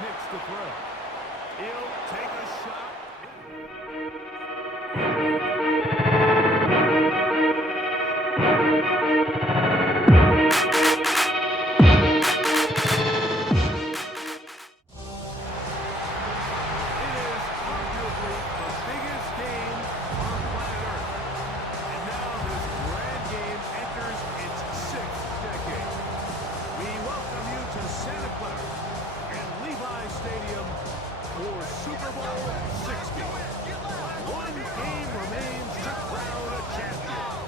Nicks to throw. He'll take a shot. Super Bowl 60. One game remains to crown a champion.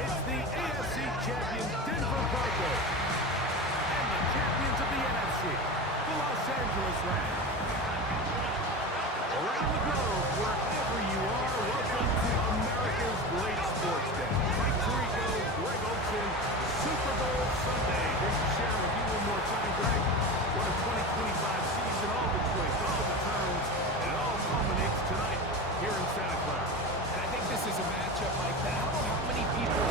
It's the AFC champion Denver Broncos and the champions of the NFC, the Los Angeles Rams. Around the globe, wherever you are, welcome to America's great sports day. Mike Tirico, Greg Olsen, Super Bowl Sunday. Great to share with you one more time, Greg. What a 2025 season, all the twists, all the turns, and it all culminates tonight here in Santa Clara. And I think this is a matchup like that. I don't know how many people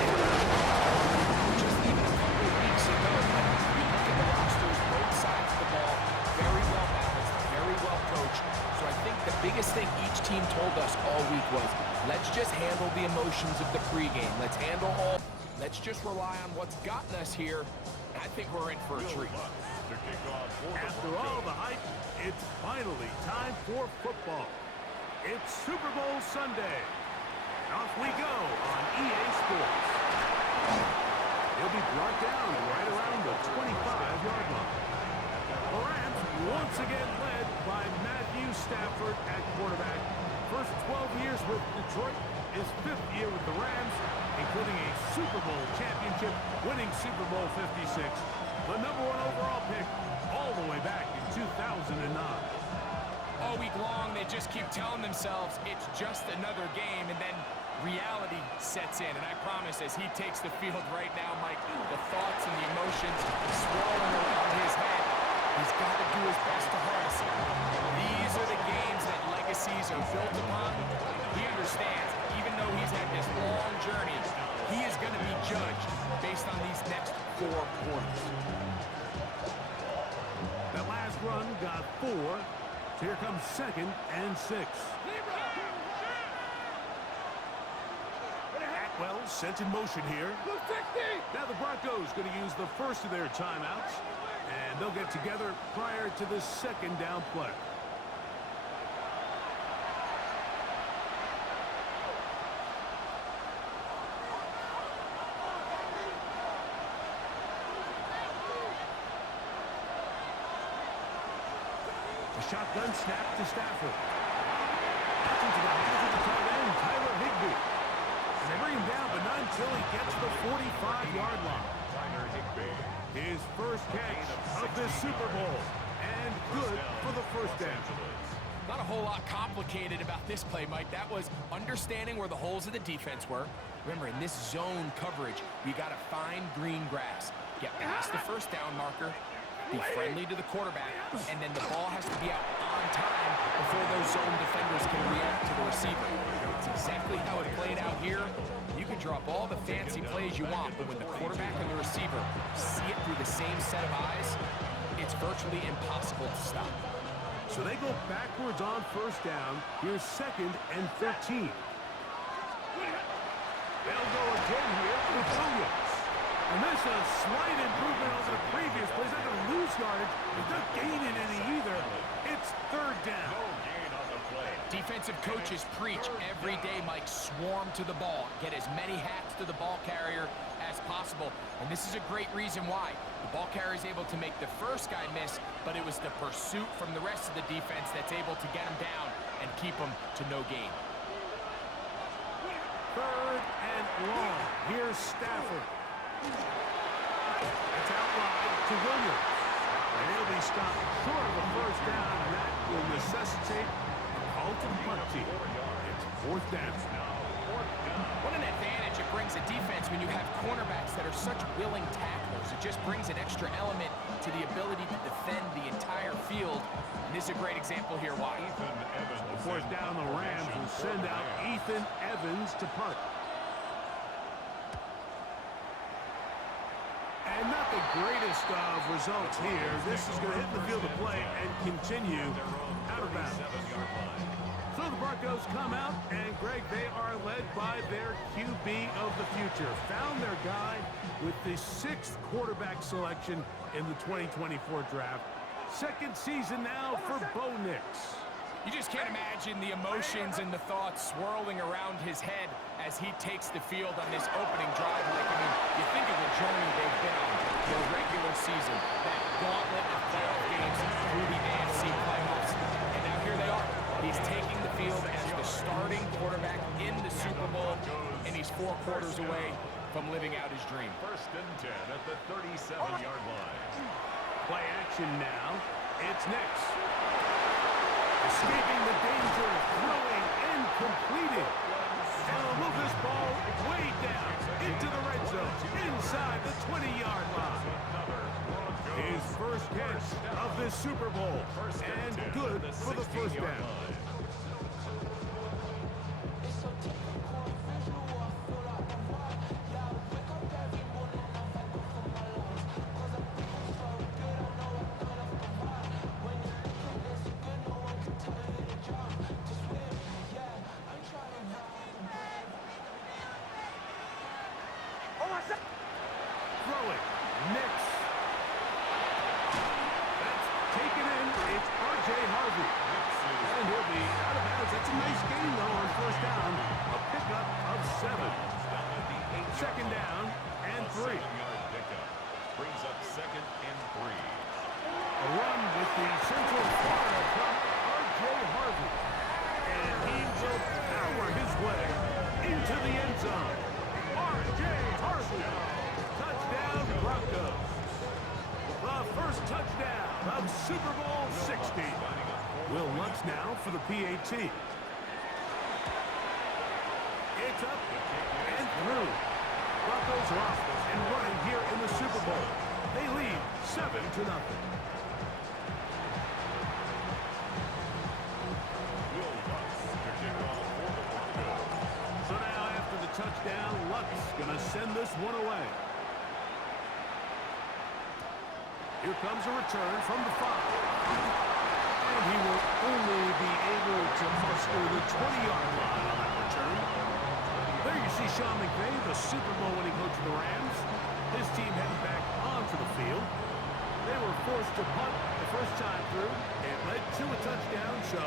just even a couple of weeks ago, but you look at the rosters, both sides of the ball, very well balanced, very well coached. So I think the biggest thing each team told us all week was, let's just handle the emotions of the pregame. Let's handle all. Let's just rely on what's gotten us here. I think we're in for a treat. After all the hype, it's finally time for football. It's Super Bowl Sunday. Off we go on EA Sports. He'll be brought down right around the 25-yard line. The Rams once again led by Matthew Stafford at quarterback. First 12 years with Detroit, his 5th year with the Rams, including a Super Bowl championship, winning Super Bowl 56. The #1 overall pick all the way back in 2009. All week long, they just keep telling themselves it's just another game, and then reality sets in. And I promise, as he takes the field right now, Mike, the thoughts and the emotions swirling around his head, he's got to do his best to harness it. These are the games that legacies are built upon. He understands, even though he's had this long journey, he is going to be judged based on these next 4 quarters. That last run got 4. So here comes 2nd and 6. Atwell sent in motion here. Now the Broncos going to use the first of their timeouts, and they'll get together prior to the 2nd down play. Shotgun snap to Stafford. Out into the hands of the tight end, Tyler Higbee. And they bring him down, but not until he gets the 45-yard line. Tyler Higbee. His first catch of this Super Bowl. And good for the first down. Not a whole lot complicated about this play, Mike. That was understanding where the holes of the defense were. Remember, in this zone coverage, you got to find green grass. Get past the first down marker. Be friendly to the quarterback, and then the ball has to be out on time before those zone defenders can react to the receiver. It's exactly how it played out here. You can drop all the fancy plays you want, but when the quarterback and the receiver see it through the same set of eyes, it's virtually impossible to stop. So they go backwards on first down. Here's 2nd and 13. They'll go again here with Williams. And this is a slight improvement over the previous plays. They're going to lose yardage. He's not gaining any either. It's 3rd down. Defensive coaches preach every day, Mike, swarm to the ball. Get as many hats to the ball carrier as possible. And this is a great reason why. The ball carrier is able to make the first guy miss, but it was the pursuit from the rest of the defense that's able to get him down and keep him to no gain. 3rd and long. Here's Stafford. That's out wide to Williams. And he'll be stopped short of the first down, and that will necessitate a call to the punt team. It's 4th down. What an advantage it brings a defense when you have cornerbacks that are such willing tacklers. It just brings an extra element to the ability to defend the entire field. And this is a great example here. Why? So 4th down, the Rams will send out Ethan Evans to punt. And nothing greatest of results here. This is going to hit the field of play and continue out of bounds. So the Broncos come out, and Greg, they are led by their QB of the future. Found their guy with the 6th quarterback selection in the 2024 draft. Second season now for Bo Nix. You just can't imagine the emotions and the thoughts swirling around his head as he takes the field on this opening drive. Like, I mean, you think of the journey they've been on, the regular season, that gauntlet of playoff games through the AFC playoffs, and now here they are. He's taking the field as the starting quarterback in the Super Bowl, and he's 4 quarters away from living out his dream. First and 10 at the 37-yard line. Play action now. It's Nix. Escaping the danger, throwing and completing. And he'll move this ball way down into the red zone, inside the 20-yard line. His first catch of this Super Bowl, and good for the first down. Throwing, Nix. That's taken in. It's R.J. Harvey. And he'll be out of bounds. That's a nice gain, though, on first down. A pickup of 7. Second down and 3. Brings up second and 3. A run with the Central Florida from R.J. Harvey. And he will power his way into the end zone. R.J. Harvey. Touchdown, Broncos. The first touchdown of Super Bowl 60. Will Lutz now for the PAT. It's up and through. Broncos are off and running here in the Super Bowl. They lead 7-0. So now after the touchdown, Lutz gonna send this one away. Here comes a return from the 5. And he will only be able to muster the 20-yard line on that return. There you see Sean McVay, the Super Bowl winning coach of the Rams. His team heading back onto the field. They were forced to punt the first time through. It led to a touchdown, so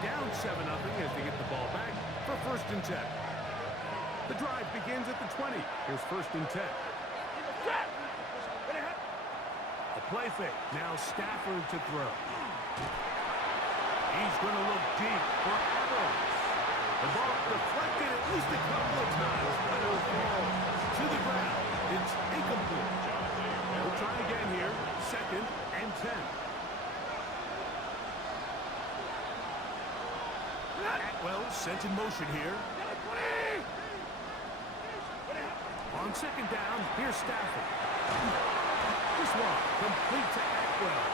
down 7-0 as they get the ball back for first and 10. The drive begins at the 20. Here's first and 10. A play fake. Now Stafford to throw. He's going to look deep for Adams. The ball deflected at least a couple of times, but it'll fall to the ground. It's incomplete. We'll try again here. Second and 10. Atwell sent in motion here. On second down, here's Stafford. This one complete to Atwell.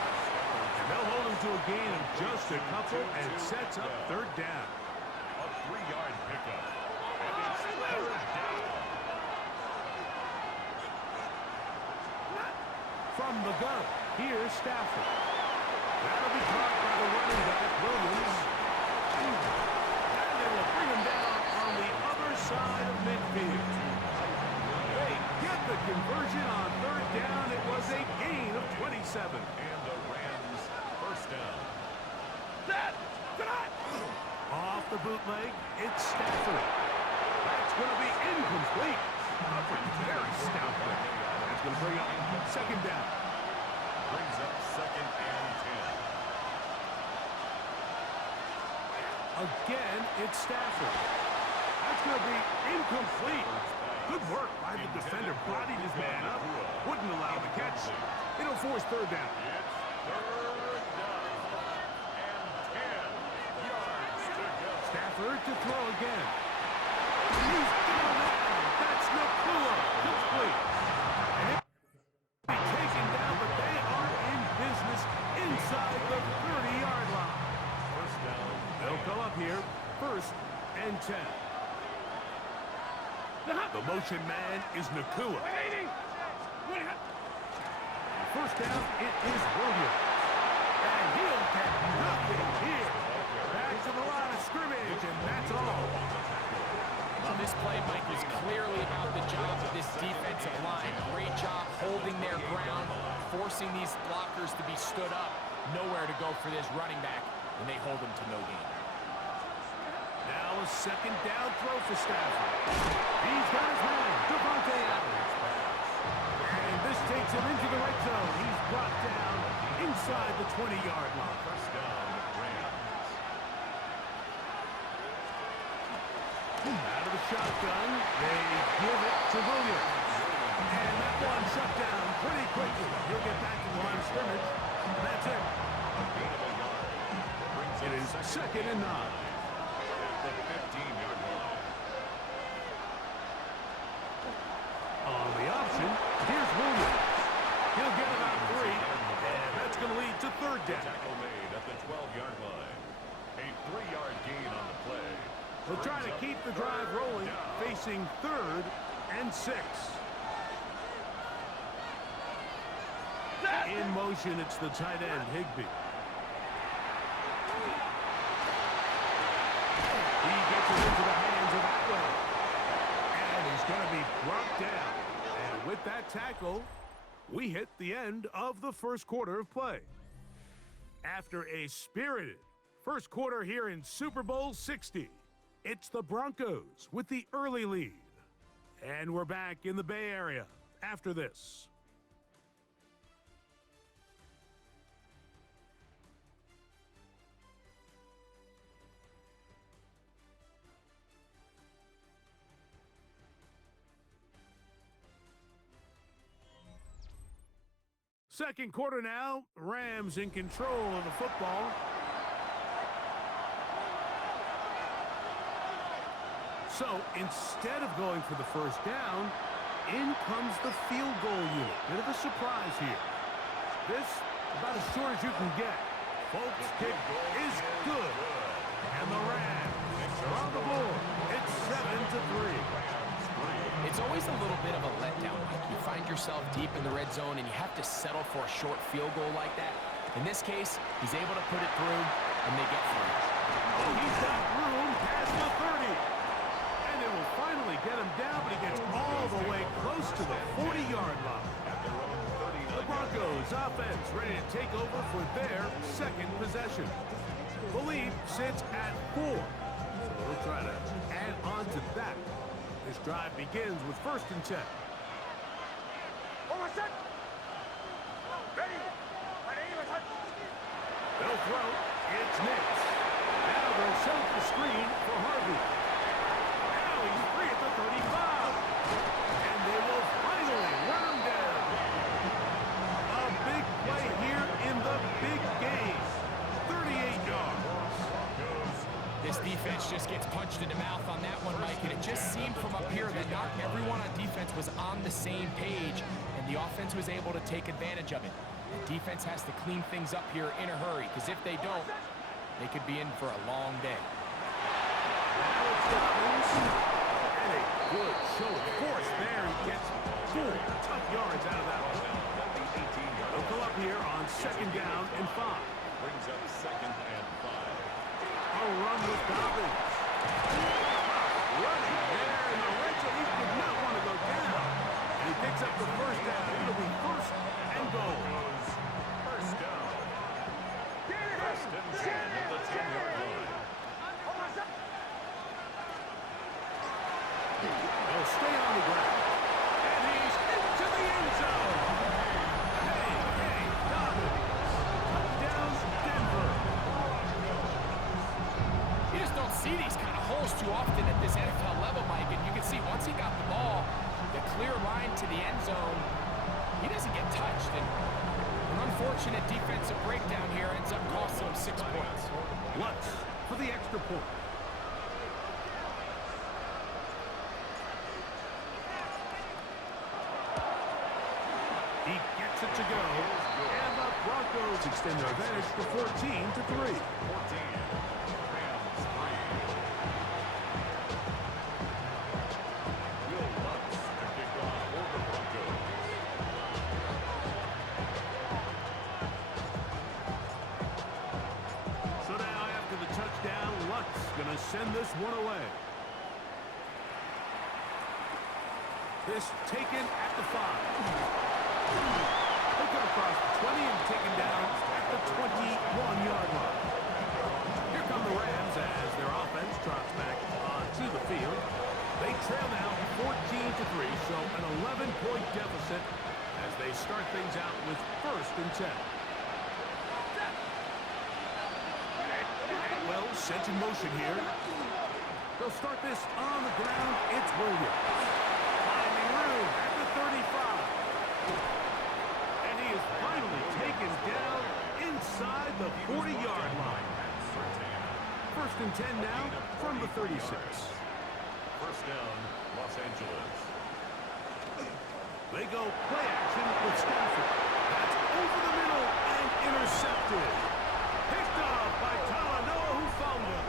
And they'll hold him to a gain of just a couple and sets up third down. A 3-yard pickup. And it's third down. From the gun, here's Stafford. That'll be caught by the running back, Williams. And they will bring him down on the other side of midfield. They get the conversion on third down. It was a gain of 27. And the Rams first down. Off the bootleg, it's Stafford. That's going to be incomplete. Very stout play. That's going to bring up second down. Brings up second and 10. Again, it's Stafford. That's going to be incomplete. Good work by the defender. Bodied his man up. Wouldn't allow the catch. It'll force third down. It's third down. And 10 yards to go. Stafford to throw again. He's got him down. That's Nakua. Complete. And he'll be taken down, but they are in business inside the 30-yard line. First down. They'll come up here. First and 10. The motion man is Nakua. first down, it is Williams. And he'll get nothing here. Back to the line of scrimmage, and that's all. Well, this play, Mike, is clearly about the job of this defensive line. Great job holding their ground, forcing these blockers to be stood up. Nowhere to go for this running back, and they hold him to no gain. Now a second down throw for Stafford. He's got his man, Devontae Adams. And this takes him into the red zone. He's brought down inside the 20-yard line. First down, Rams. Out of the shotgun, they give it to Williams. And that one shut down pretty quickly. He'll get back to the line of scrimmage. That's it. It is second and 9. The 15-yard line. On the option, here's Williams. He'll get about 3, and that's going to lead to third down. Tackle made at the 12-yard line. A 3-yard gain on the play. They'll try to keep the drive rolling, facing third and 6. In motion, it's the tight end, Higbee. He gets it into the hands of Atwell. And he's going to be brought down. And with that tackle, we hit the end of the first quarter of play. After a spirited first quarter here in Super Bowl 60, it's the Broncos with the early lead. And we're back in the Bay Area after this. Second quarter now, Rams in control of the football. So instead of going for the first down, in comes the field goal unit. Bit of a surprise here. This about as short as you can get. Folks, kick is good. And the Rams are on the board. It's 7-3. It's always a little bit of a letdown. You find yourself deep in the red zone and you have to settle for a short field goal like that. In this case, he's able to put it through and they get through. Oh, he's got room past the 30. And it will finally get him down, but he gets all the way close to the 40-yard line. The Broncos offense ready to take over for their second possession. The lead sits at 4. So we'll try to add on to that. This drive begins with 1st and 10. They'll throw. It's Nix. Now they'll set up the screen for Harvey. Now he's free at the 35. And they will finally run him down. A big play here in the big game. 38 yards. This defense just gets punched in the mouth on that one, Mike, and it just seemed from up here that not everyone on defense was on the same page, and the offense was able to take advantage of it. The defense has to clean things up here in a hurry, because if they don't, they could be in for a long day. Now it's Dobbins. And a good show of force there. He gets 4 tough yards out of that one. They'll go up here on 2nd down and 5. Brings up 2nd and 5. A run with Dobbins. Running there in the red zone. He did not want to go down. And he picks up the first down. It'll be 1st and goal. First down. 1st and 10 at the 10-yard line. They'll stay on the ground. And he's into the end zone. Hey, Dobbins. Touchdown, Denver. You just don't see these kind of holes too often at this NFL level, Mike, and you can see once he got the ball, the clear line to the end zone, he doesn't get touched. And an unfortunate defensive breakdown here ends up costing him 6 points. Lutz for the extra point. He gets it to go. And the Broncos extend their advantage to 14-3. 14. Rams 3. Will Lutz to kick off for the Broncos. to send this one away. This taken at the 5. He'll go across the 20 and taken down at the 21-yard line. Here come the Rams as their offense trots back onto the field. They trail now 14-3, so an 11-point deficit as they start things out with 1st and 10. Well, set in motion here. They'll start this on the ground. It's Williams. Finding room at the 35. And he is finally taken down inside the 40-yard line. 1st and 10 now from the 36. First down, Los Angeles. They go play action with Stafford. That's over the middle and intercepted. Picked off by Talanoa Hufanga.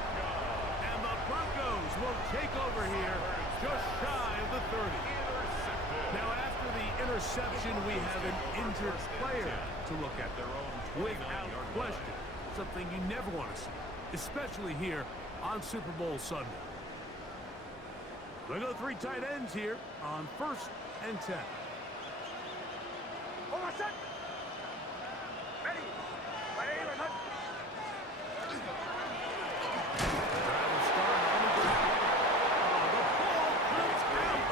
And the Broncos will take over here just shy of the 30. Now after the interception, we have an injured player to look at. Without question, something you never want to see, especially here on Super Bowl Sunday. They go 3 tight ends here on 1st and 10. Hold on, set. Ready. Play, or not. Driver start on the ground. Oh, the ball comes out.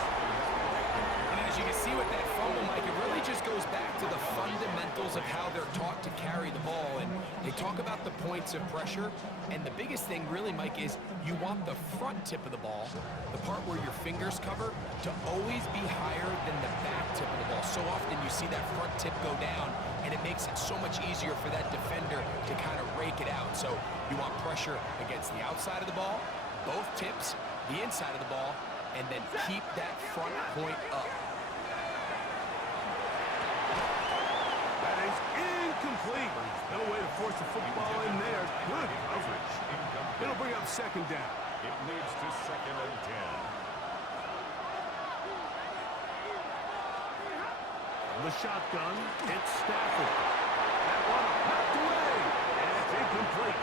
And as you can see with that fumble, Mike, it really just goes back to the fundamentals of how they're taught to carry the ball. And they talk about the points of pressure. And the biggest thing really, Mike, is you want the front tip of the ball, the part where your fingers cover, to always be higher than the back tip of the ball. So often you see that front tip go down, and it makes it so much easier for that defender to kind of rake it out. So you want pressure against the outside of the ball, both tips, the inside of the ball, and then keep that front point up. That is incomplete. No way to force the football in there. Good coverage. It'll bring up 2nd down. It leads to 2nd and 10. From the shotgun, it's Stafford. That one knocked away. And it's incomplete.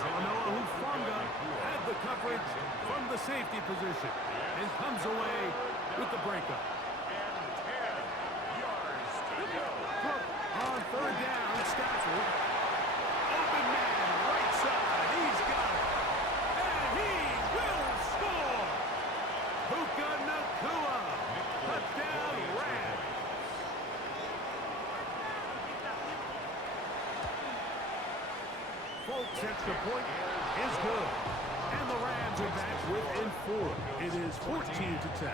Talanoa Hufanga had the coverage from the safety position and comes away with the breakup. And 10 yards to go. On 3rd down, Stafford. Open man, right side. He's got it. And he will score. Puka Nacua. Touchdown, Rams. Folks, extra point is good. And the Rams are back within 4. It is 14-10.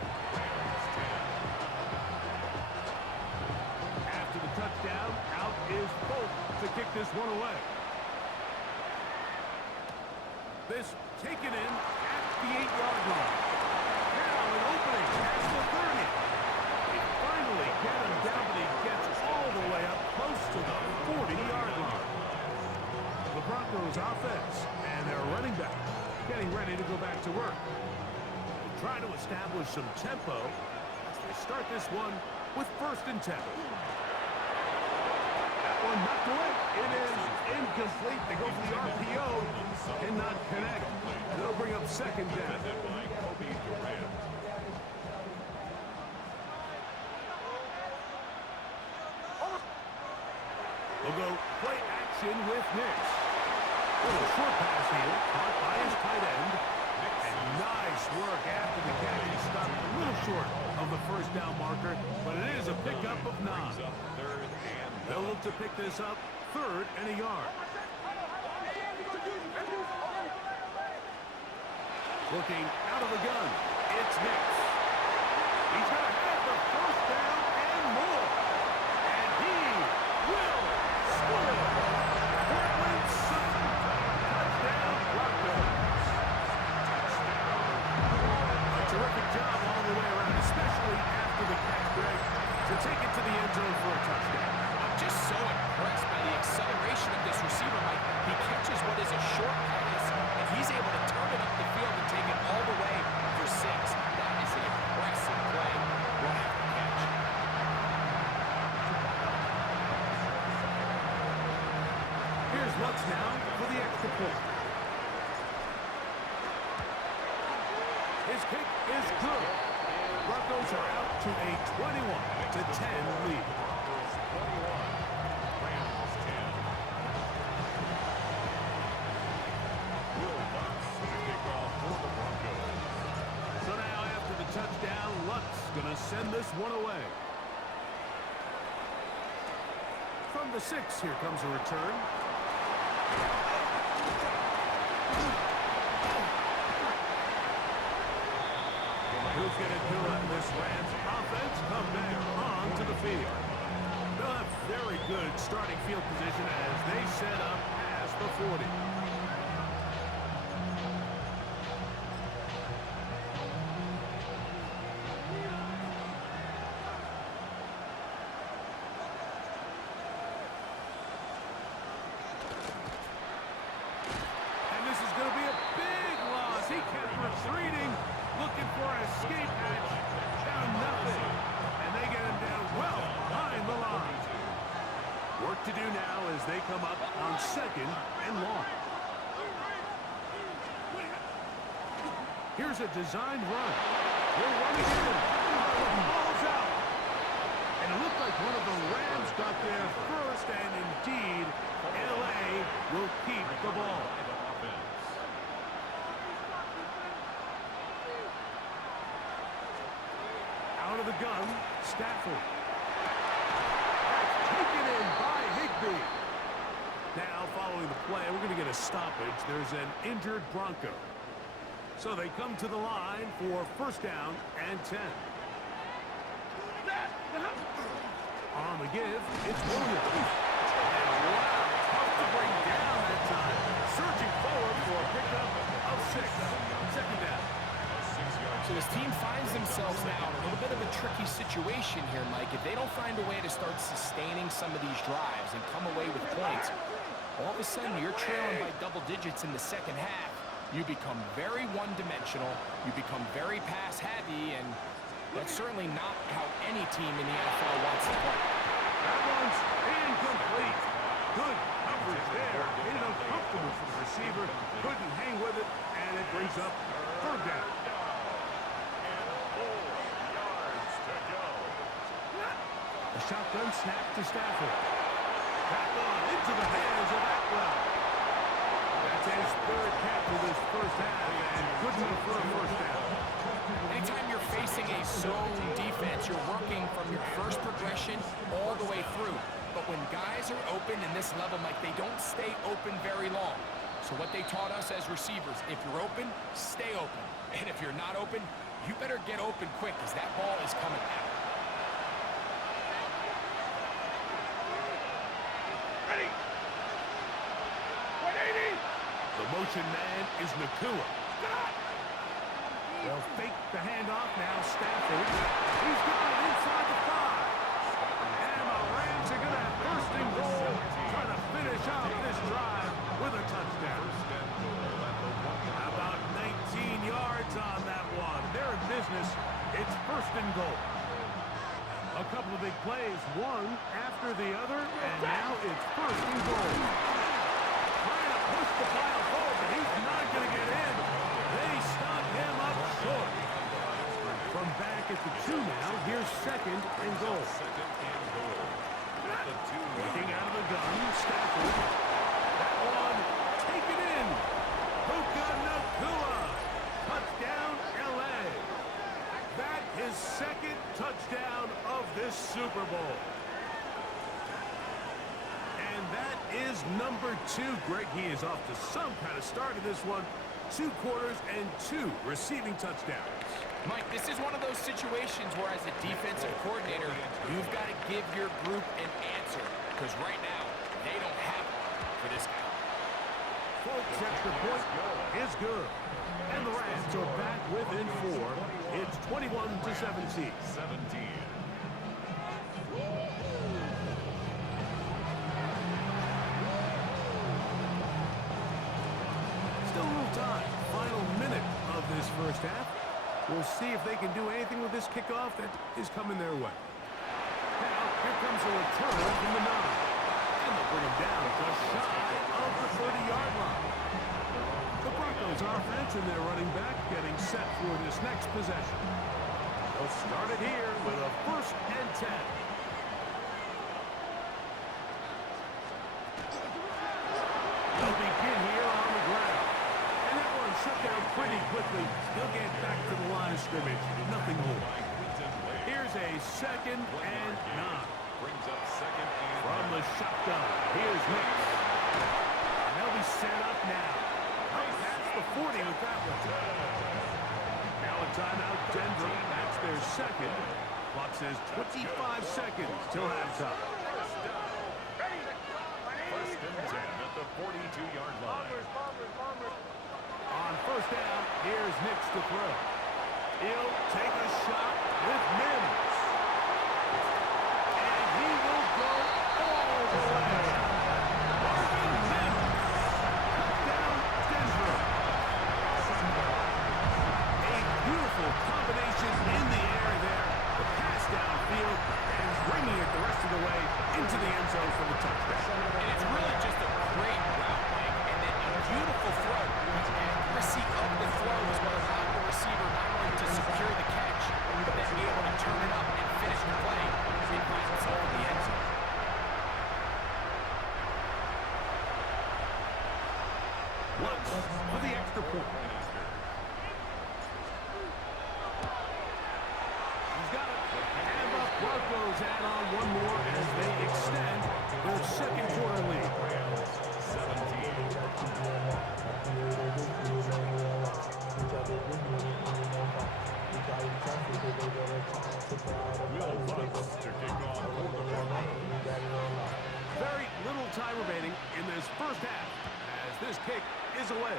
After the touchdown, out is Folk to kick this one away. This taken in at the 8-yard line. Now an opening past the 30. They finally get him down, but he gets all the way up close to the 40-yard line. The Broncos offense and their running back getting ready to go back to work. They'll try to establish some tempo as they start this one with 1st and 10. That one knocked away. It is incomplete. They go for the RPO. Cannot connect. They'll bring up 2nd down. We'll go play action with Nix. Little short pass here, caught by his tight end. And nice work after the catch. He stopped a little short of the 1st down marker, but it is a pickup of 9. They'll look to pick this up 3rd and a yard. Looking out of the gun, it's Nix. He's going to have the 1st down and more. And he will score. Portland Sutton. Touchdown, Broncos. A terrific job all the way around, especially after the catch, Greg, to take it to the end zone for a touchdown. I'm just so impressed by the acceleration of this receiver, Mike. He catches what is a short pass, and he's able to turn it up the field and take it all the way for 6. That is an impressive play. What a catch. Here's what's now for the extra point. His kick is good. Broncos are out to a 21-10 lead. Broncos 21, Rams 10. Will Lutz to kick off for the Broncos. So now after the touchdown, Lutz going to send this one away. From the 6, here comes a return. Who's going to do it? This Rams offense come back onto the field. They'll have very good starting field position as they set up past the 40. And this is going to be a big loss. He kept retreating, looking for an escape hatch. Found nothing. And they get him down well behind the line. Work to do now as they come up on 2nd and long. Here's a designed run. They're running in. The ball's out. And it looked like one of the Rams got there first, and indeed, L.A. will keep the ball. Out of the gun, Stafford. That's taken in by Higbee. Now, following the play, we're going to get a stoppage. There's an injured Bronco. So they come to the line for 1st down and 10. On the give, it's Williams. And wow, tough to bring down that time. Surging forward for a pickup of 6. 2nd down. So this team finds themselves now in a little bit of a tricky situation here, Mike. If they don't find a way to start sustaining some of these drives and come away with points, all of a sudden you're trailing by double digits in the 2nd half. You become very one-dimensional, you become very pass-heavy, and that's certainly not how any team in the NFL wants to play. That one's incomplete. Good coverage there. Made it uncomfortable for the receiver. Couldn't hang with it, and it brings up 3rd down. A shotgun snap to Stafford. Back on into the hands of Atwell. That's his 3rd catch of this 1st half, and good enough for a 1st down. Anytime you're facing a zone defense, you're working from your first progression all the way through. But when guys are open in this level, Mike, they don't stay open very long. So what they taught us as receivers, if you're open, stay open. And if you're not open, you better get open quick because that ball is coming out. Ready. 180. The motion man is Nakua. They'll fake the handoff now. Stafford. He's got it inside the 5. And the Rams are going to have 1st and goal. Trying to finish off this drive with a touchdown. About 19 yards on that one. They're in business. It's 1st and goal. A couple of big plays, one after the other, and now it's 1st and goal. Trying to push the pile forward, but he's not going to get in. They stop him up short. From back at the 2 now, here's 2nd and goal. Looking out of the gun, Stafford. That one, taken in. Puka Nakua. Touchdown, L.A. That is 2nd touchdown of this Super Bowl. And that is number 2. Greg, he is off to some kind of start in this one. 2 quarters and 2 receiving touchdowns. Mike, this is one of those situations where as a defensive coordinator, you've got to give your group an answer. Because right now, they don't have one for this guy. Folks, extra point is good. And the Rams are back within 4. It's 21-17. Still a little time. Final minute of this 1st half. We'll see if they can do anything with this kickoff that is coming their way. Now, here comes a return from the 9. And they'll bring him down just shy of the 30-yard line. The Broncos are offense Johnson, their running back, getting set for this next possession. They'll start it here with a 1st and 10. They'll begin here on the ground. And that one shut down pretty quickly. They'll get back to the line of scrimmage. Nothing more. Here's a 2nd and 9. Brings up 2nd and From the shotgun, here's Nix. And they'll be set up now. That's the 40 with that one. Now a timeout, Denver. That's their 2nd. Clock says 25 seconds till halftime. 1st and 10 at the 42-yard line. On 1st down, here's Nix to throw. He'll take a shot with Mims. And he will go all the way. Marvin Mims. Touchdown, Denver. A beautiful combination in the air there. The pass downfield and bringing it the rest of the way into the end zone for the touchdown. And it's really just a great route, Mike, and then a beautiful throw. The accuracy of the throw is what allowed the receiver not only to secure the catch, but then be able to turn it up and finish the play and find himself in the end zone. Lutz for the extra point. He's got it. And the Broncos add on one more as they extend their 2nd quarter lead. 17. Very little time remaining in this 1st half as this kick is away.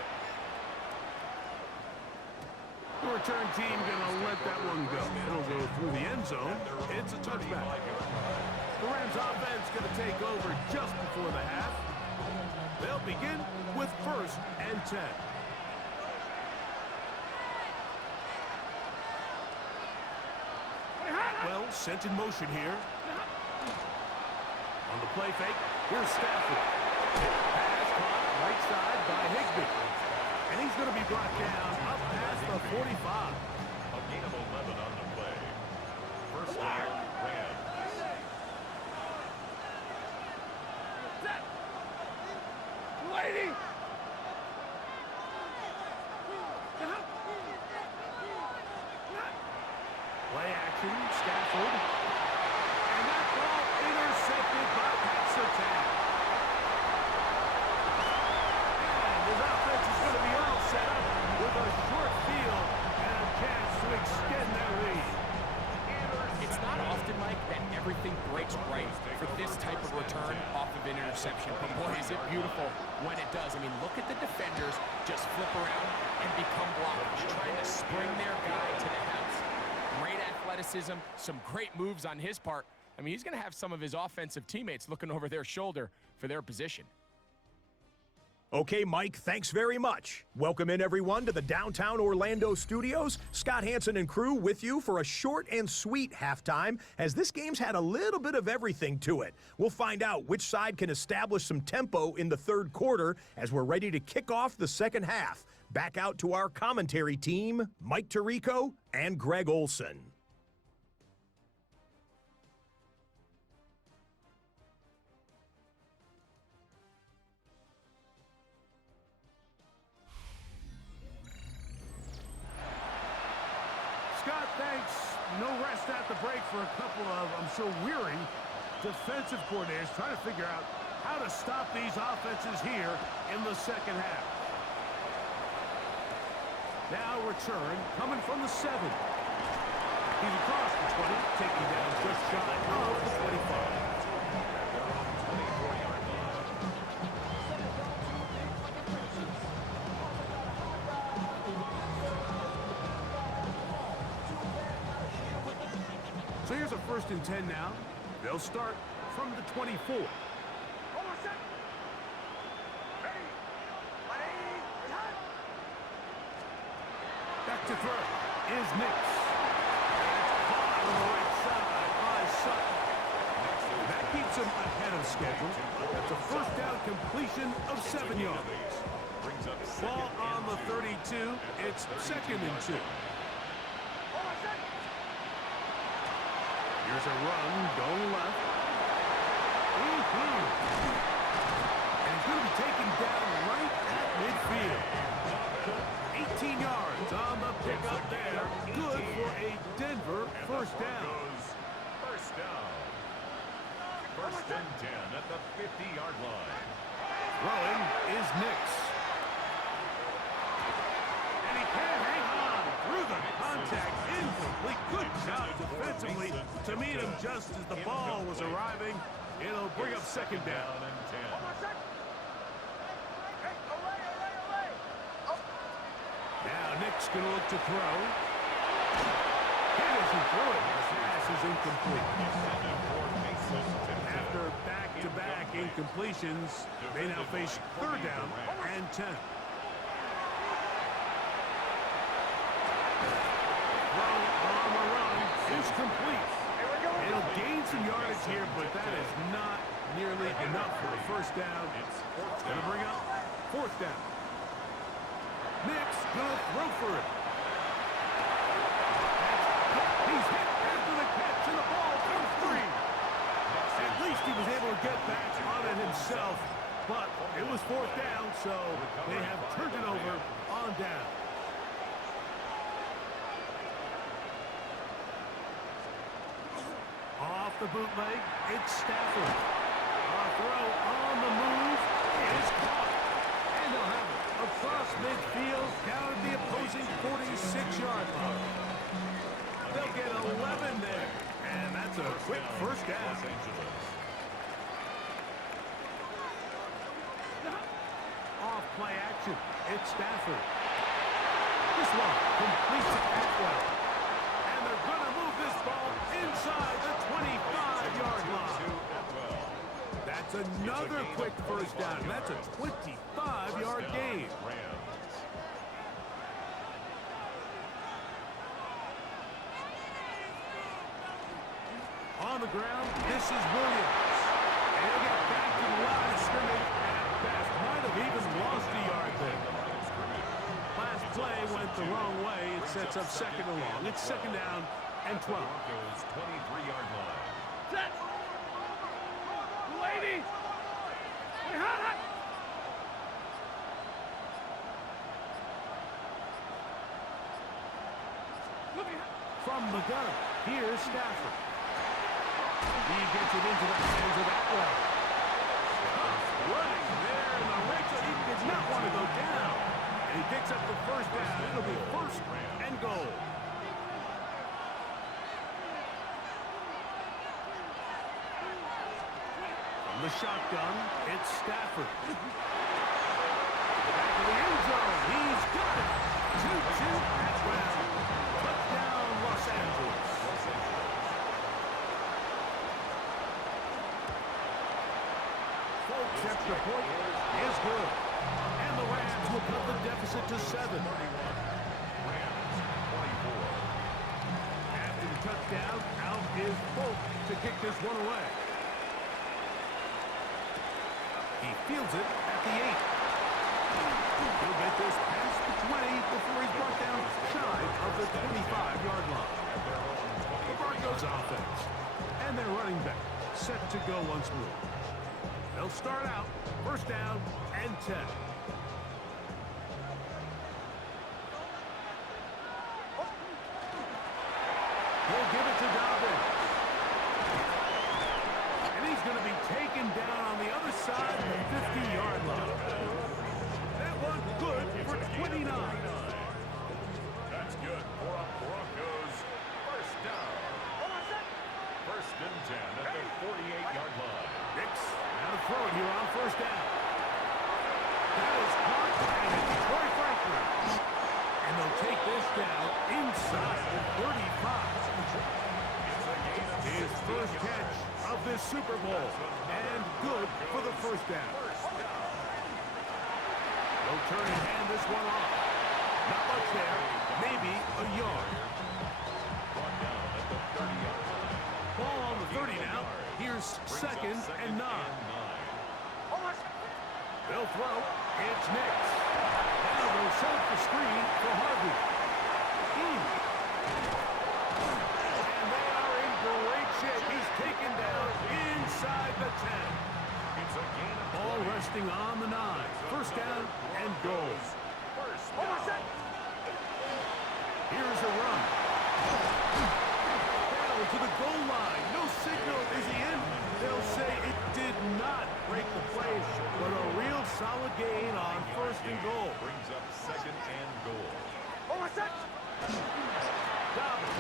The return team gonna let that one go. It'll go through the end zone. It's a touchback. The Rams offense gonna take over just before the half. They'll begin with 1st and 10. Well, sent in motion here. On the play fake, here's Stafford. Pass caught right side by Higbee. And he's going to be brought down up past the 45. A gain of 11 on the play. 1st down, Rams. Lady! Play action, Stafford. And that ball intercepted by Surtain. And his offense is going to be all set up with a short field and a chance to extend their lead. It's not often, Mike, that everything breaks right for this type of return off of an interception. But boy, is it beautiful when it does. I mean, look at the defenders just flip around and become blockers, trying to spring their guy to the house. Great athleticism, some great moves on his part. I mean, he's going to have some of his offensive teammates looking over their shoulder for their position. Okay, Mike, thanks very much. Welcome in, everyone, to the downtown Orlando studios. Scott Hansen and crew with you for a short and sweet halftime, as this game's had a little bit of everything to it. We'll find out which side can establish some tempo in the 3rd quarter as we're ready to kick off the 2nd half. Back out to our commentary team, Mike Tirico and Greg Olson. Scott, thanks. No rest at the break for a couple of, I'm sure, weary defensive coordinators trying to figure out how to stop these offenses here in the 2nd half. Now return coming from the 7. He's across the 20, taking down just shy of the 25. So here's a 1st and 10 now. They'll start from the 24. Back to throw is Nix. Caught on the right side by Sutton. That keeps him ahead of schedule. That's a 1st down completion of 7 yards. brings up Ball second on and the 2. 32. It's second and 2. Here's a run going left. And he's going to be taken down right at midfield. 18 yards on the pickup there. Good for a Denver first down. First down. First and 10 at the 50-yard line. Throwing is Nix. And he can't hang on through the contact. Incomplete. Good job defensively to meet him just as the ball was arriving. It'll bring up second down. And 10. Now Nick's going to look to throw. He doesn't throw it. The pass is incomplete. After back-to-back incompletions, they now face third down and 10. Throw on the run is complete. It'll gain some yardage here, but that is not nearly enough for the first down. It's going to bring up fourth down. Nick's going to throw for it. He's hit after the catch, and the ball comes free. At least he was able to get back on it himself, but it was fourth down, so they have turned it over on down. Off the bootleg, it's Stafford. A throw on the move is caught. And they'll have it across midfield down at the opposing 46-yard line. They'll get 11 there, and that's a quick first down. Off play action, it's Stafford. This one complete to Atwell. And they're going to move this ball inside the 25-yard line. That's another quick first down. That's a 25-yard gain. On the ground, this is Williams. And he'll get back to the line of scrimmage at best. Might have even lost a yard there. Last play went the wrong way. It sets up second and long. It's second down and 12. Broncos 23-yard line. Set! Lady! Hey, hot, hot! From the gun, here's Stafford. He gets it into the hands of Atwell. Running there in the red zone. He did not want to go down. And he picks up the first down. It'll be first and goal. From the shotgun, it's Stafford. Back to the end zone. He's got it. 2-2 Atwell. Touchdown, Los Angeles. Folks, extra point is good. And the Rams will cut the deficit to 7. After the touchdown, out is Folk to kick this one away. He fields it at the 8. He'll get this past the 20 before he's brought down shy of the 25-yard line. The Broncos offense and their running back set to go once more. They'll start out first down and 10. He'll give it to Dobbins. And he's going to be taken down on the other side of the 50-yard line. That one good for 29. That's good for a Broncos first down. First and 10 at the 48-yard line. Nix now to throw it here on first down. That is caught, and it's Troy Franklin. And they'll take this down inside the 35. His first catch of this Super Bowl, and good for the first down. They'll turn and hand this one off. Not much there, maybe a yard. Brought down at the 30-yard line. Ball on the 30 now. Here's second and 9. They'll throw. It's Nix. Now they'll set up the screen for Harvey. And they are in great shape. He's taken down inside the 10. It's a gain of Ball resting on the 9. First down and goal. first down. Here's a run. Down to the goal line. No signal. Is he in? They'll say it did not break the play, but a real solid gain on first and goal. Brings up second and goal. Dobbins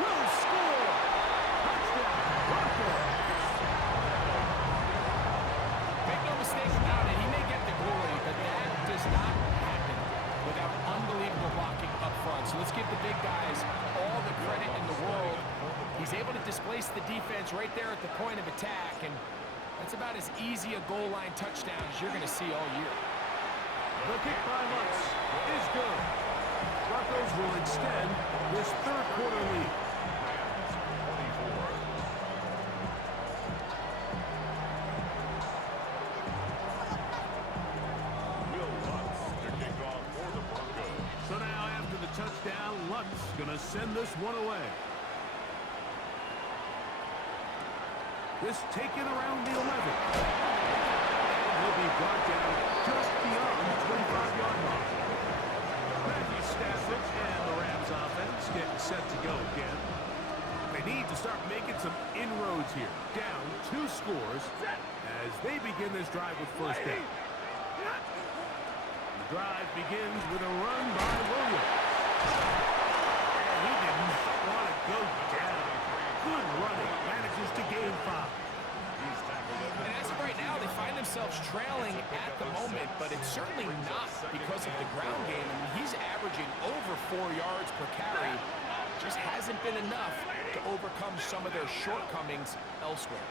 will score. Touchdown, Broncos. Make no mistake about it, he may get the glory, but that does not happen without unbelievable blocking up front. So let's give the big guys all the credit in the world. He's able to displace the defense right there at the point of attack, and that's about as easy a goal line touchdown as you're going to see all year. The kick by Lutz is good. Broncos will extend this third quarter lead. Rams 24. Will Lutz to kick off for the Broncos. So now after the touchdown, Lutz going to send this one away. This taken around the 11. And he'll be brought down just beyond the 25-yard line. Matthew Stafford and the Rams offense getting set to go again. They need to start making some inroads here. Down 2 scores as they begin this drive with first down. The drive begins with a run by Williams. And he did not want to go down. Good running. Manages to gain 5. He's tackled at the And as of right now, they find themselves trailing at the moment, but it's certainly not because of the ground game. I mean, he's averaging over 4 yards per carry. Just hasn't been enough to overcome some of their shortcomings elsewhere.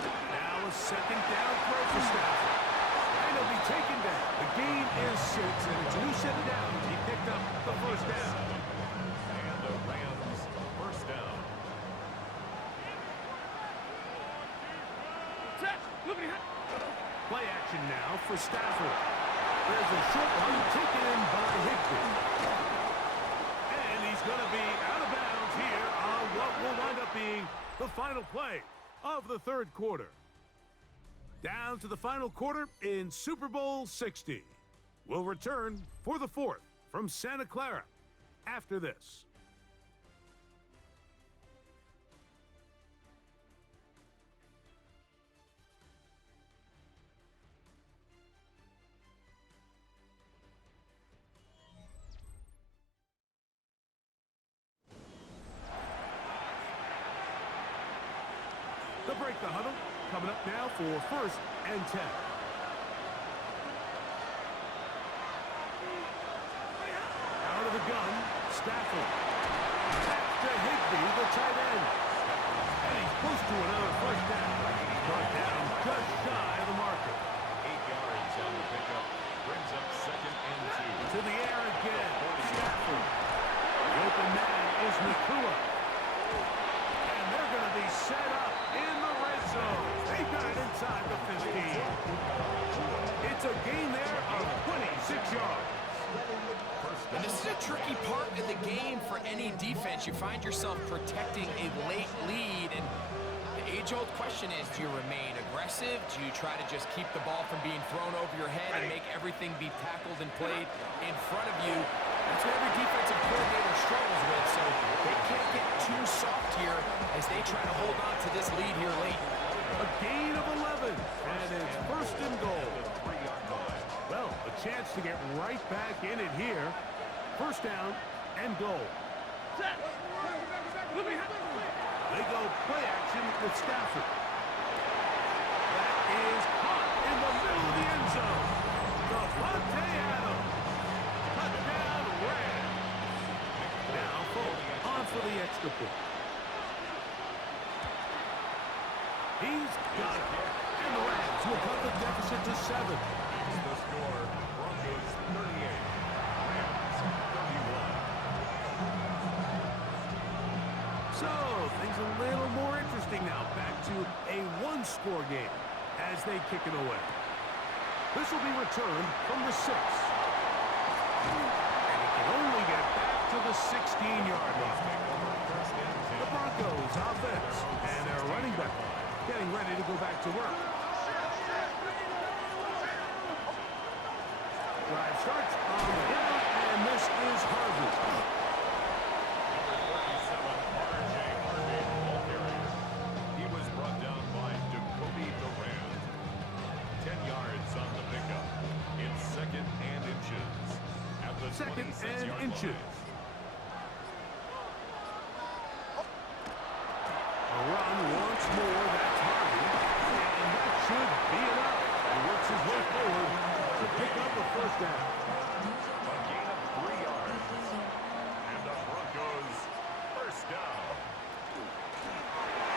Now a second down throw for Stafford. And he'll be taken down. The game is 6, and it's a new set of downs. He picked up the first down. And the Rams first down. Play action now for Stafford. There's a short one taken in by Higbee. And he's going to be out of bounds here on what will wind up being the final play of the third quarter. Down to the final quarter in Super Bowl 60. We'll return for the fourth from Santa Clara after this. The break the huddle coming up now for first and 10. Out of the gun, Stafford. Back to Higbee, the tight end. And he's close to another first down. He's brought down just shy of the marker. 8 yards on the pickup. Brings up second and 2. To the air again. Stafford. The open man is Nakua. And they're going to be set up in the red zone. They got it inside the 15. It's a gain there of 26 yards. And this is a tricky part of the game for any defense. You find yourself protecting a late lead, and the age-old question is, do you remain aggressive? Do you try to just keep the ball from being thrown over your head and make everything be tackled and played in front of you? That's what every defensive coordinator struggles with, so they can't get too soft here as they try to hold on to this lead here late. A gain of 11, and it's first and goal. Well, a chance to get right back in it here. First down and goal. They go play action with Stafford. That is caught in the middle of the end zone. Devontae Adams. Touchdown Rams. Now Foley on for the extra point. He's got it. And the Rams will cut the deficit to 7. The score, Broncos 38, Rams 31. So, things a little more interesting now. Back to a one-score game as they kick it away. This will be returned from the 6. And it can only get back to the 16-yard line. The Broncos offense and their running back getting ready to go back to work. Drive starts on the ground, and this is Harvey. He was brought down by Jacoby Durant. 10 yards on the pickup. It's second and inches. At the Second and 26-yard inches. line. A run once more, that's Harvey. And that should be enough. He works his way forward to pick up a first down. A gain of 3 yards. And the Broncos first down.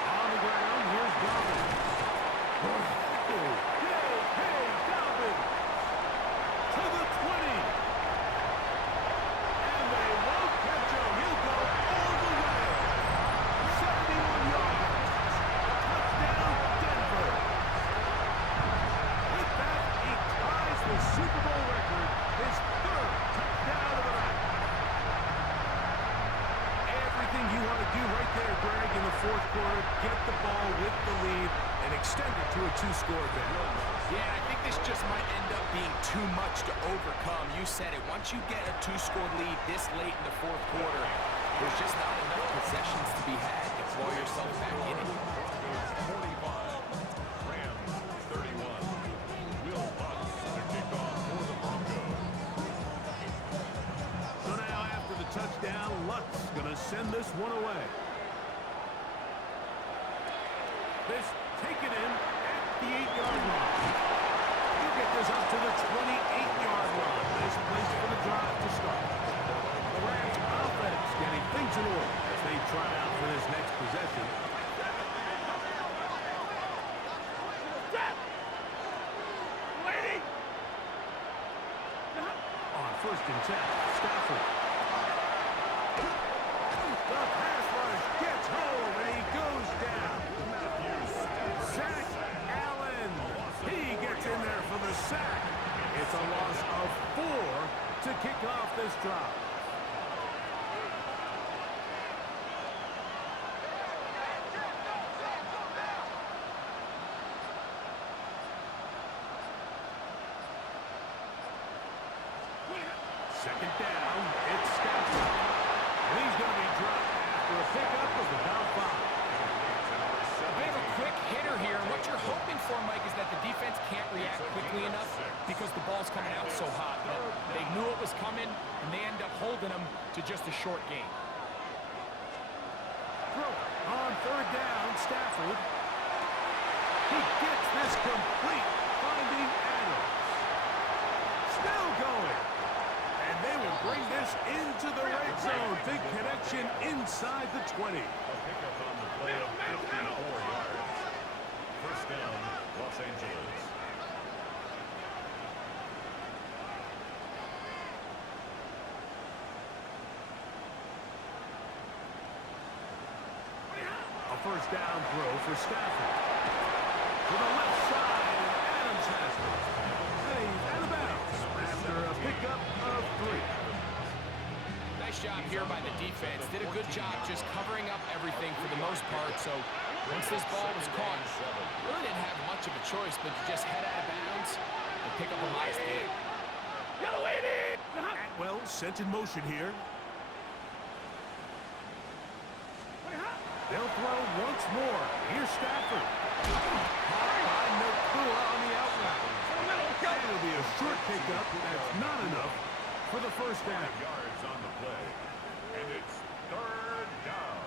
On the ground, here's Dobbins. Hey, Dobbins! To the 20. And they won't catch him. He'll go all the way. 71 yards. Touchdown, Denver. With that, he ties the Super Bowl record, his 3rd touchdown of the night. Everything you want to do right there, Greg, in the 4th quarter, get the ball with the lead and extend it to a 2-score advantage. Yeah, I think this just might end up being too much to overcome. You said it. Once you get a 2-score lead this late in the 4th quarter, there's just not enough possessions to be had to claw yourself back in it. 45. Rams 31. Will Lutz to kick off for the Broncos. So now after the touchdown, Lutz going to send this one away. This taken in at the 8-yard line. He'll get this up to the 28-yard line. Nice place for the drive to start. The Rams offense getting things in order as they try out for this next possession. On 1st and 10, Stafford. The pass rush gets home and he goes down. Zach Allen. He gets in there for the sack. It's a loss of 4 to kick off this drive. Second down, it's Stafford. And he's going to be dropped after a pickup of about 5. A bit of a quick hitter here, and what you're hoping for, Mike, is that the defense can't react quickly enough because the ball's coming out so hot. But they knew it was coming, and they end up holding them to just a short gain. Throw on 3rd down, Stafford. He gets this complete, finding Adams. Still going. And they will bring this into the red zone. Big connection inside the 20. A pickup on the play of 54 yards. First down, Los Angeles. A first down throw for Stafford. To the left side, and Adams has it. And he's out of bounds after a pickup of 3. Nice job here by the defense. Did a good job just covering up everything for the most part. So once this ball was caught, really didn't have much of a choice but to just head out of bounds and pick up a nice gain. Atwell sent in motion here. They'll throw once more. Here's Stafford. Caught by Nakua on the outside. It'll be a short pickup. That's not enough for the first down. Yards on the play. And it's 3rd down.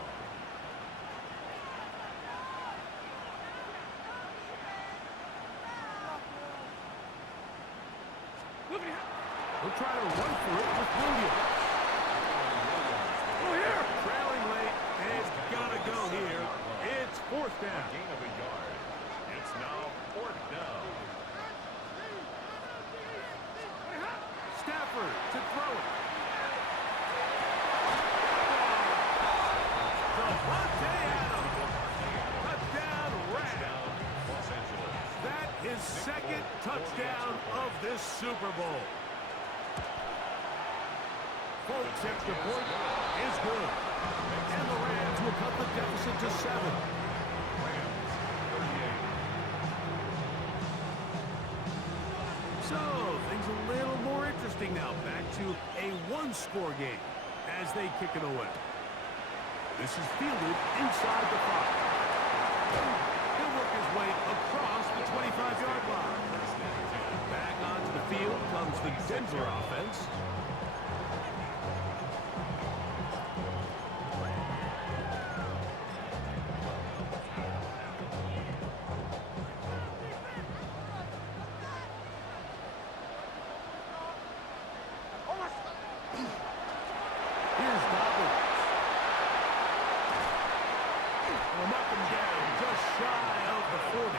We'll try to run for it with Williams. Trailing late. They've got to go here. It's 4th down. Gain of a yard. It's now 4th down. Stafford to throw it. Devontae Adams. Touchdown, Rams. Los Angeles. That is 2nd touchdown touchdown of this Super Bowl. Folks, extra point is good. And the Rams will cut the deficit to 7. Rams, 38. So, things a little more interesting now. Back to a one-score game as they kick it away. This is fielded inside the 5. He'll work his way across the 25-yard line. Back onto the field comes the Denver offense. Here's Dobbins. Up and down, just shy of the 40.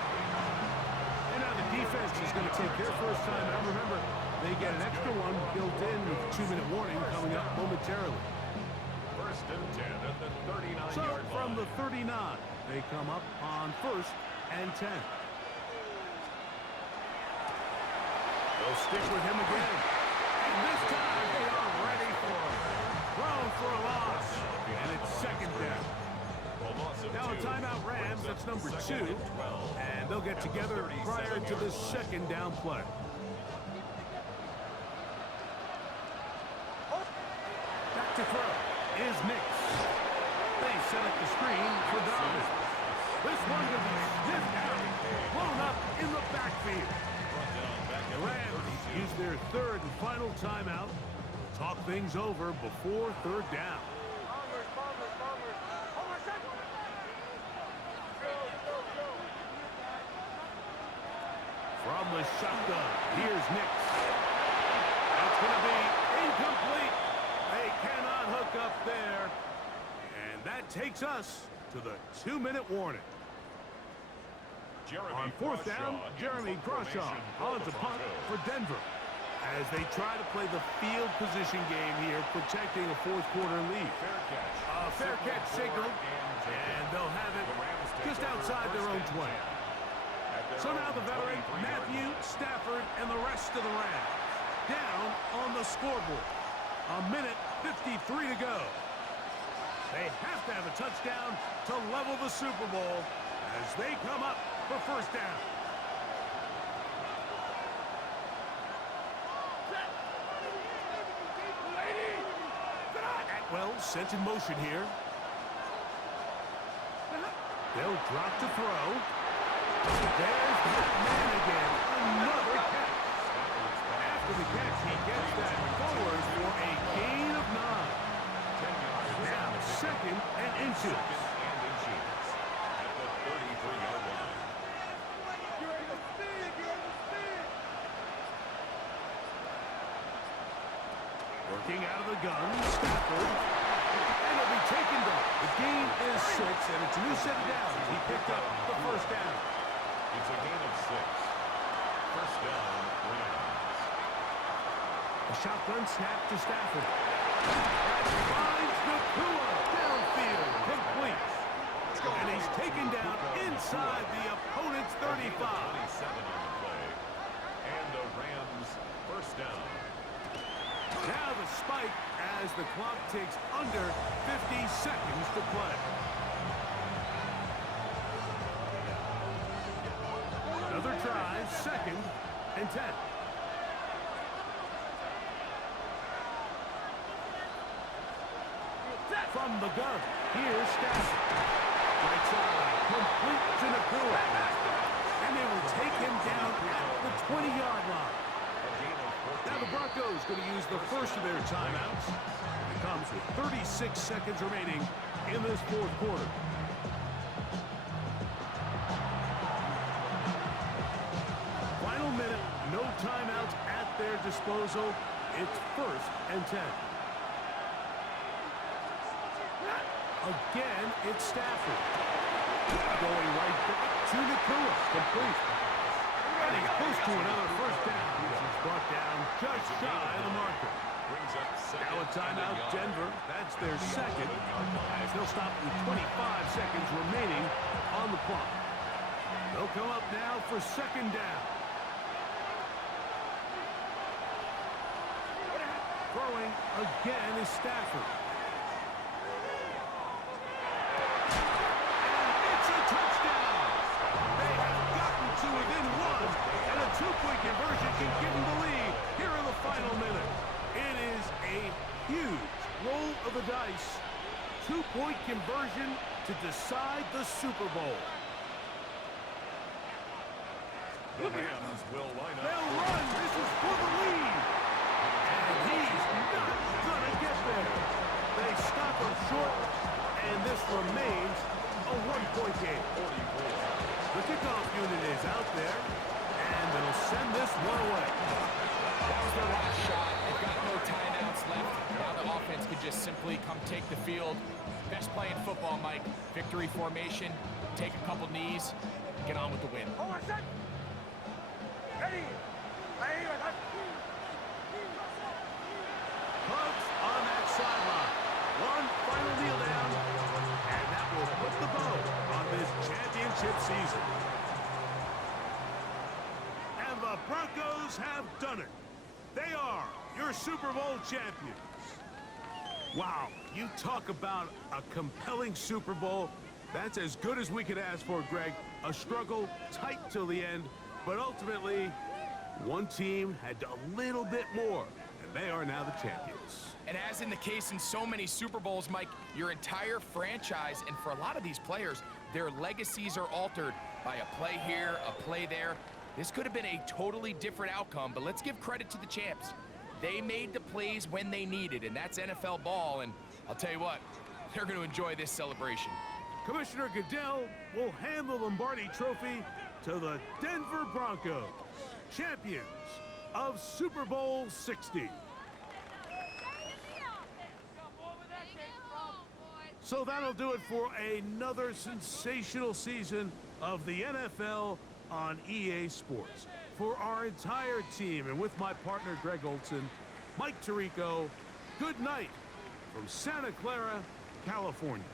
And now the defense is going to take their first time out. Remember, they get an extra one built in with a 2-minute warning coming up momentarily. First and 10 at the 39-yard So line. from the 39, they come up on 1st and 10. They'll stick with him again. And this time they are ready for him. Thrown for a loss. And it's 2nd down. Now a timeout Rams, that's number 2. And they'll get together prior to the 2nd down play. Back to throw is Nix. They set up the screen for Dobbins. This one will be sniffed out, blown up in the backfield. The Rams use their 3rd and final timeout. Talk things over before 3rd down. From the shotgun, here's Nix. That's going to be incomplete. They cannot hook up there. And that takes us to the 2-minute warning. On 4th down, Jeremy Crawshaw on to punt for Denver as they try to play the field position game here, protecting a 4th quarter lead. A fair catch signal, and they'll have it just outside their own 20. So now the veteran, Matthew Stafford, and the rest of the Rams down on the scoreboard. 1:53 to go. They have to have a touchdown to level the Super Bowl as they come up for 1st down. Atwell sent in motion here. They'll drop to throw. There's that man again. Another catch. After the catch, he gets that forward for a gain of 9. Now 2nd and inches. At the 33-yard line. Working out of the gun, Stafford. And it'll be taken down. The gain is 6, and it's a new set of downs. He picked up the 1st down. It's a gain of 6. 1st down, Rams. A shotgun snap to Stafford. That finds Nakua downfield, complete. And he's taken down inside the opponent's 35. 27 on the play. And the Rams 1st down. Now the spike as the clock ticks under 50 seconds to play. Another try, 2nd and 10. From the gun, here's Stafford. Right side, complete to Nakua. And they will take him down at the 20-yard line. Now the Broncos going to use the first of their timeouts. It comes with 36 seconds remaining in this 4th quarter. Final minute, no timeouts at their disposal. It's 1st and 10. Again, it's Stafford. Going right back to Nakua, complete. And he's close to another 1st down. He's brought down just shy of the marker. Now a timeout, Denver. That's their 2nd, as they'll stop with 25 seconds remaining on the clock. They'll come up now for 2nd down. Throwing again is Stafford. And it's a touchdown. They have gotten to within one, and a two-point conversion can give them the lead here in the final minute. It is a huge roll of the dice. Two-point conversion to decide the Super Bowl. The Rams will line up. They'll run. This is for the lead. And he's not going to get there. They stop him short, and this remains a one-point game. The kickoff unit is out there, and they'll send this one away. That was their last shot. They've got no timeouts left. Now the offense could just simply come take the field. Best play in football, Mike. Victory formation. Take a couple knees. Get on with the win. Ready. Ready. Hugs on that sideline. One final kneel down, and that will put the bow on this championship season. And the Broncos have done it. They are your Super Bowl champions. Wow, you talk about a compelling Super Bowl. That's as good as we could ask for, Greg. A struggle, tight till the end, but ultimately, one team had a little bit more, and they are now the champions. And as in the case in so many Super Bowls, Mike, your entire franchise, and for a lot of these players, their legacies are altered by a play here, a play there. This could have been a totally different outcome, but let's give credit to the champs. They made the plays when they needed, and that's NFL ball, and I'll tell you what, they're going to enjoy this celebration. Commissioner Goodell will hand the Lombardi Trophy to the Denver Broncos, champions of Super Bowl 60. So that'll do it for another sensational season of the NFL on EA Sports. For our entire team and with my partner Greg Olson, Mike Tirico, good night from Santa Clara, California.